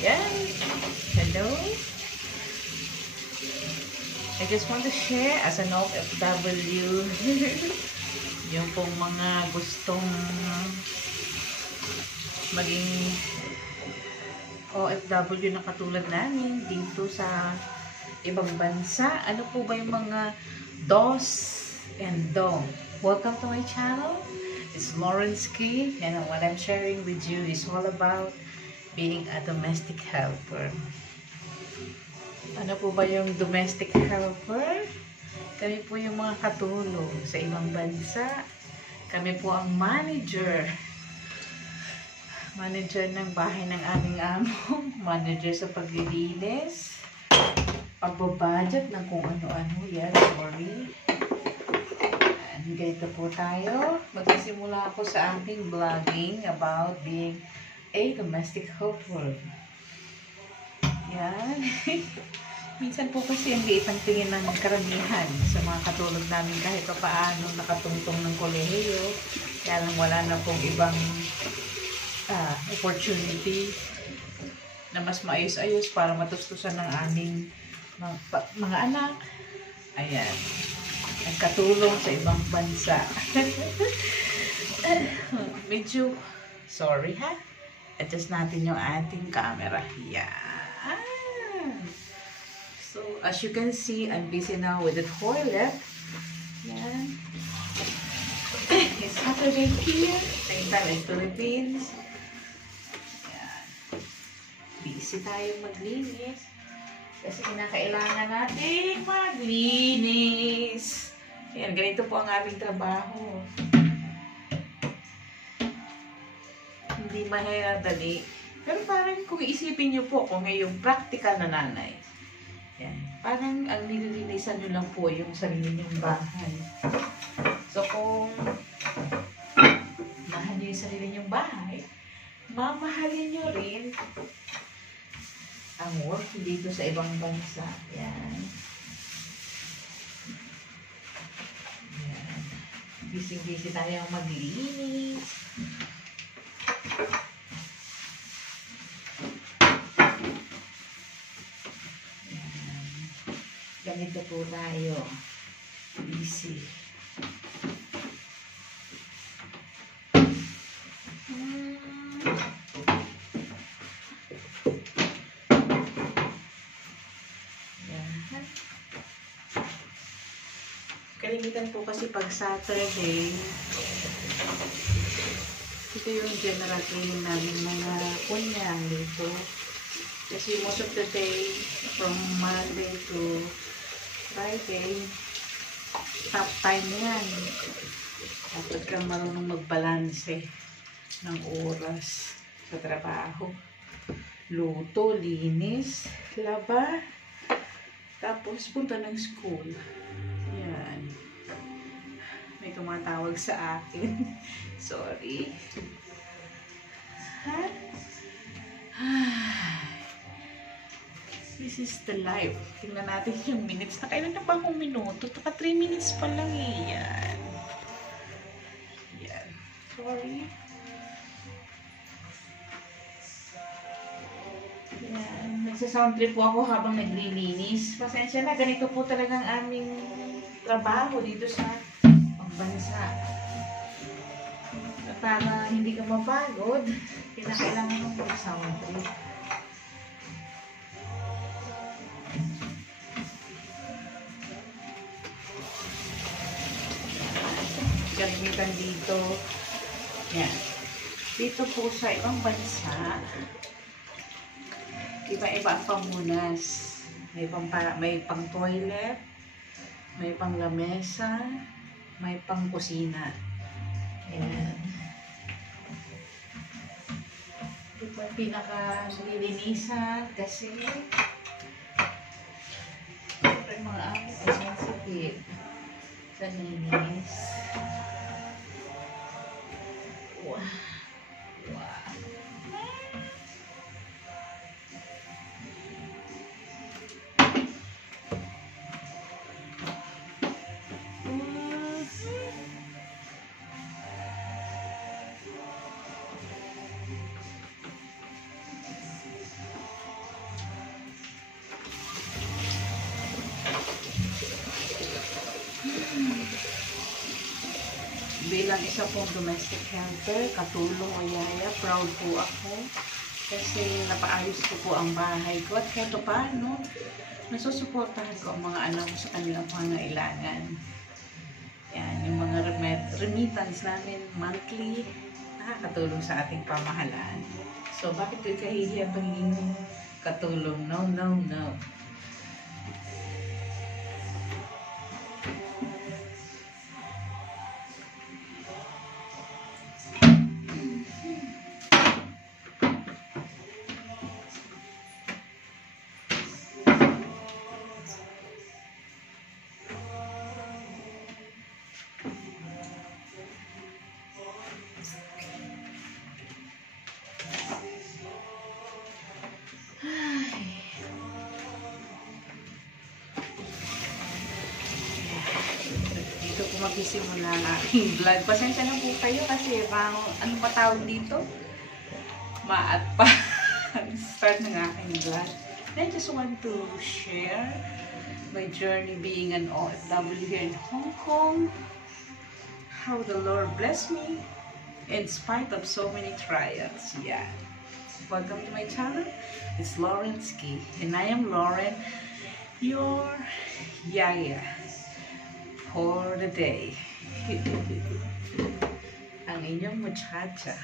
Yan. Hello. I just want to share as an OFW yung pong mga gustong maging OFW na katulad namin dito sa ibang bansa. Ano po ba yung mga dos and don't? Welcome to my channel. It's Lawrence-Key, and what I'm sharing with you is all about being a domestic helper. Ano po ba yung domestic helper? Kami po yung mga katulong sa ibang bansa. Kami po ang manager. Manager ng bahay ng aming amo. Manager sa paglilinis. Pagbabudget ng kung ano-ano. Yan, sorry. Ganito po tayo. Magsisimula ako sa aking vlogging about being a domestic helper. Yan. Minsan po kasi ang liit ang tingin ng karamihan sa mga katulog namin kahit pa paano nakatungtong ng kolehiyo. Kaya lang wala na pong ibang opportunity na mas maayos-ayos para matustusan ng aming mga anak. Ayan. Nagkatulong sa ibang bansa. Medyo, sorry ha. Adjust natin yung ating camera. Yan. So, as you can see, I'm busy now with the toilet. Yan. It's Saturday here. Same time in Philippines. Yan. Busy tayo maglinis. Kasi kinakailangan natin maglinis. Ayan, ganito po ang aming trabaho. Hindi mahirap-dali. Pero parang kung isipin nyo po kung ngayong practical na nanay, yan, parang ang nililinisan nyo lang po yung sarili nyong bahay. So kung mahal nyo yung sarili nyong bahay, mamahalin nyo rin ang work dito sa ibang bansa. Yan. Yan. Busy-busy tayo maglinis. Yan. Ganito po tayo. Busy. Kalimitan po kasi pag Saturday, ito yung general cleaning namin mga kunyang dito. Kasi most of the day, from Monday to Friday, top time yan. Dapat kang marunong magbalanse ng oras sa trabaho. Luto, linis, laba, tapos punta ng school. Yan. May tumatawag sa akin. Sorry. Ha? This is the life. Tingnan natin yung minutes. Nakailan na ba akong minuto? Taka 3 minutes pa lang eh. Yan. Yan. Sorry. Yan. Nagsa-sound trip po ako habang naglilinis. Pasensya na. Ganito po talagang aming trabaho dito sa pagbansa. Para hindi ka mapagod, kinakailangan mo mag-sound trip. Kalimitan dito. Yan. Dito po sa ibang bansa, iba-iba ang pamunas. May pang toilet, may pang lamesa, may pang kusina. Ayan. Ito po yung pinaka-nilinisan kasi yung mga amin ay sensitive sa linis. Wow. Wow. bilang isa pong domestic helper, katulong o yaya, proud po ako. Kasi napaayos ko po ang bahay ko. At kahit paano, nasusuportahan ko ang mga anak ko sa kanilang pangailangan. Yan, yung mga remittance namin monthly, nakakatulong sa ating pamahalaan. So, bakit ko ikahihiya pagiging katulong? No, no, no. Magsisimula ang aking vlog. Pasensya na po kayo kasi ano ba tawag dito? Maat pa. Start ng aking vlog. I just want to share my journey being an OFW here in Hong Kong. How the Lord blessed me in spite of so many trials. Yeah. Welcome to my channel. It's Lauren Ski. And I am Lauren, your yaya for the day. Ang inyong muchacha.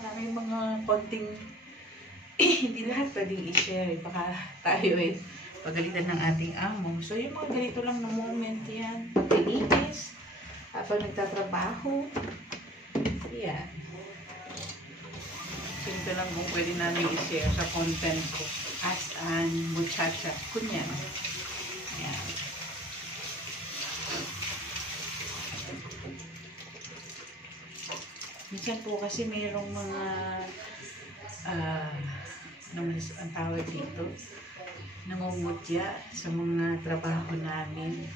May mga konting hindi lahat pwedeng i-share. Baka tayo pagalitan ng ating amo. So yung mga ganito lang na moment yan. Paglinis, habang nagtatrabaho. Yan. Simple lang kung pwede namin i-share sa content ko as an muchacha. Kunyan. Yan. Minsan po kasi mayroong mga naman ang tawag dito, nangungutya sa mga trabaho namin.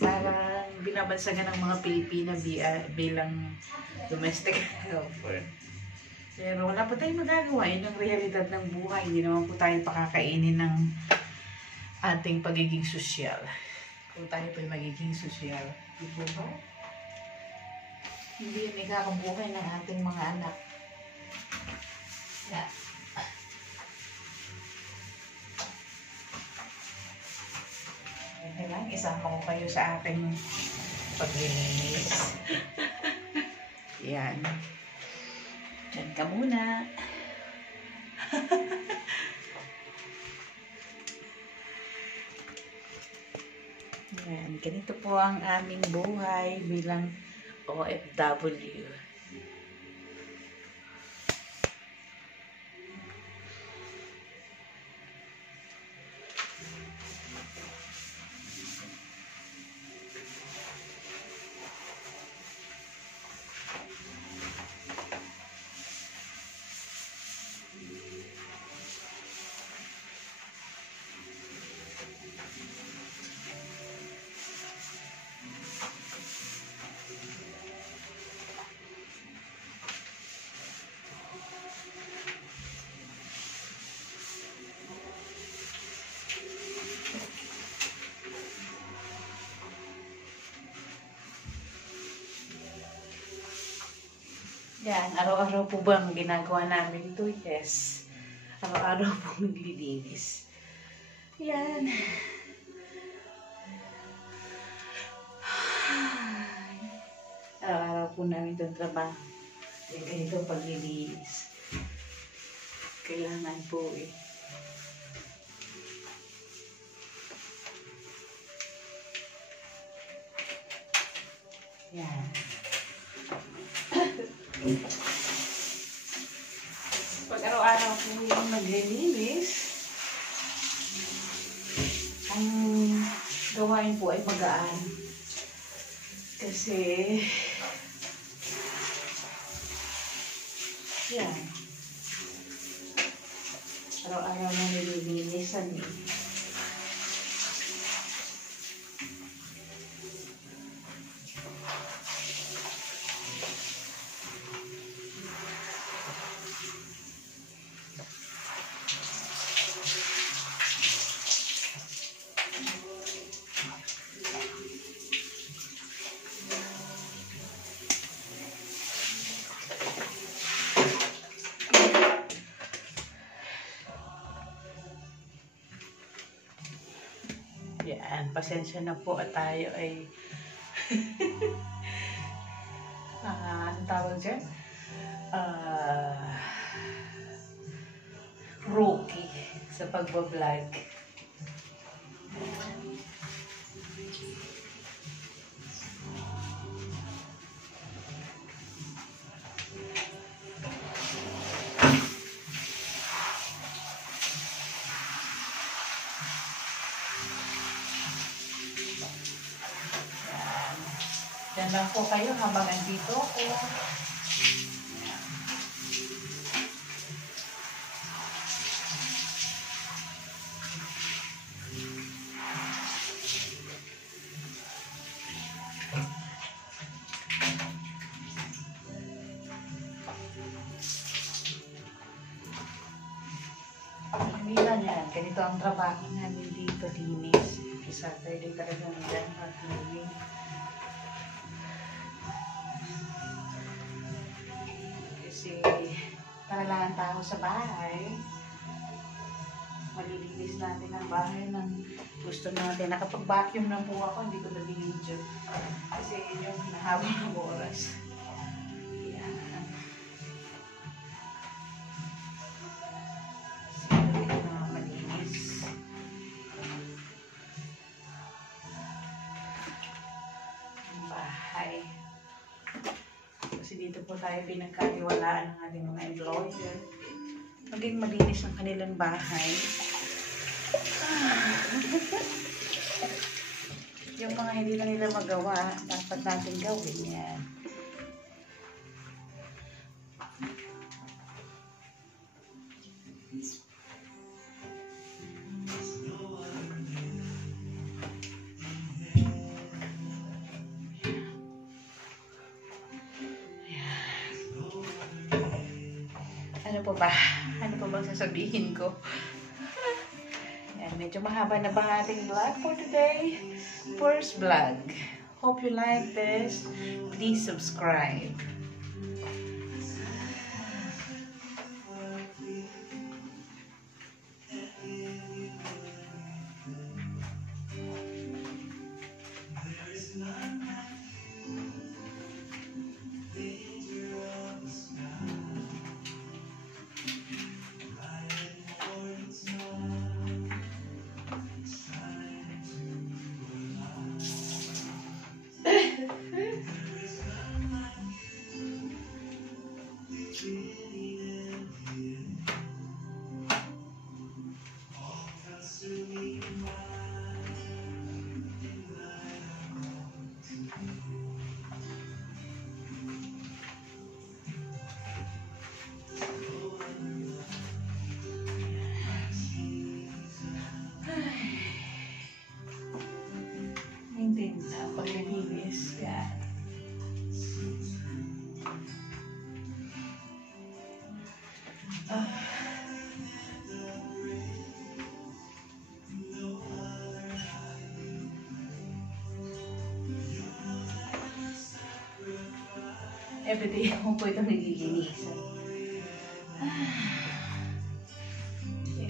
Parang binabansagan ng mga Pilipina bilang domestic helper. Pero wala po tayong magagawa. Yun ang realidad ng buhay. Hindi naman po tayo pakakainin ng ating pagiging sosyal. Kung tayo po magiging sosyal. Di po ba? Hindi yung ikakabuhay ng ating mga anak. Yeah. Okay lang, isama ko kayo sa ating paglilinis. Yan. Diyan ka muna. Yan. Ganito po ang aming buhay bilang OFW. Yan, araw-araw po ba ang ginagawa namin ito? Yes. Araw-araw po naglilinis. Yan. Araw-araw po namin itong trabaho. Yan, ganito paglilinis. Kailangan po eh. Yan. Pag araw-araw po yung naglilinis, ang gawain po ay magaan. Kasi, yan. Araw-araw na nililinisan eh. Yan, pasensya na po at tayo ay anong tawag dyan? Rookie sa pagbablog. Yan lang po kayo habang andito ako. Kamilan yan. Ganito ang trabaho namin dito, linis. Saturday talaga nila mag-linis. Kasi para lang ang tao sa bahay, malilinis natin ang bahay ng gusto natin. Nakapag-vacuum na po ako, hindi ko na-video. Kasi yun yung hinahabol ng oras. Yan. Sige na malinis. Ang bahay. Kasi dito po tayo pinagkaniwalaan ng ating mga employer. Maging malinis ang kanilang bahay. Yung mga hindi na nila magawa, dapat natin gawin yan. Ano pa ba? Ano pa bang sasabihin ko? Yan, medyo mahaba na ba ating vlog for today? First vlog. Hope you like this. Please subscribe. Hindi na paglilinis. Yan. Everyday ako po itong nililinisan.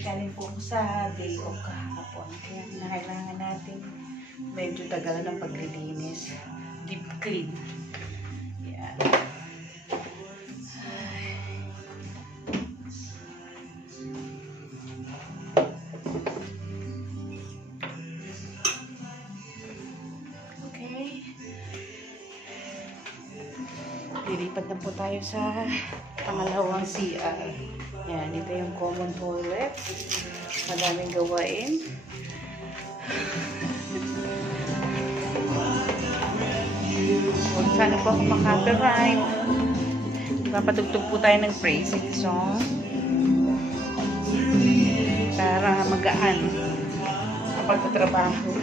Galing po sa day of kahapon. Kaya kailangan natin medyo tagalan ng paglilinis. Deep clean. Yan. Okay. Lilipat na po tayo sa pangalawang CR. Yan, dito yung common toilet. Madaming gawain. Sana po ako maka-copyright. Papatugtog po tayo ng praising song para magaan ang pagtatrabaho.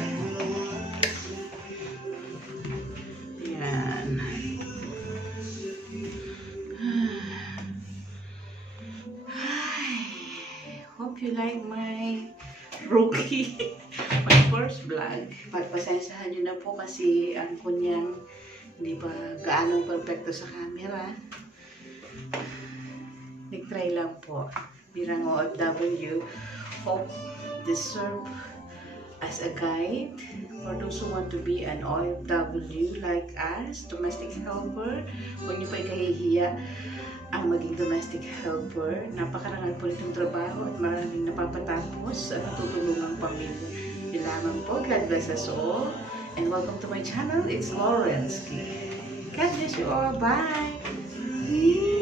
Yan. Hope you like my rookie, my first vlog. Pagpasensahan nyo na po kasi ang kunyang hindi pa gaano perfecto sa camera. Nag-try lang po. Birang OFW. Hope deserve as a guide for those who want to be an OFW like us, domestic helper. Huwag niyo pa ikahihiya ang maging domestic helper. Napakarangal po itong trabaho at maraming napapatapos at natutulungang pamilya. Yun lamang po. God bless us all. And welcome to my channel. It's Lawrence. God bless you all. Bye!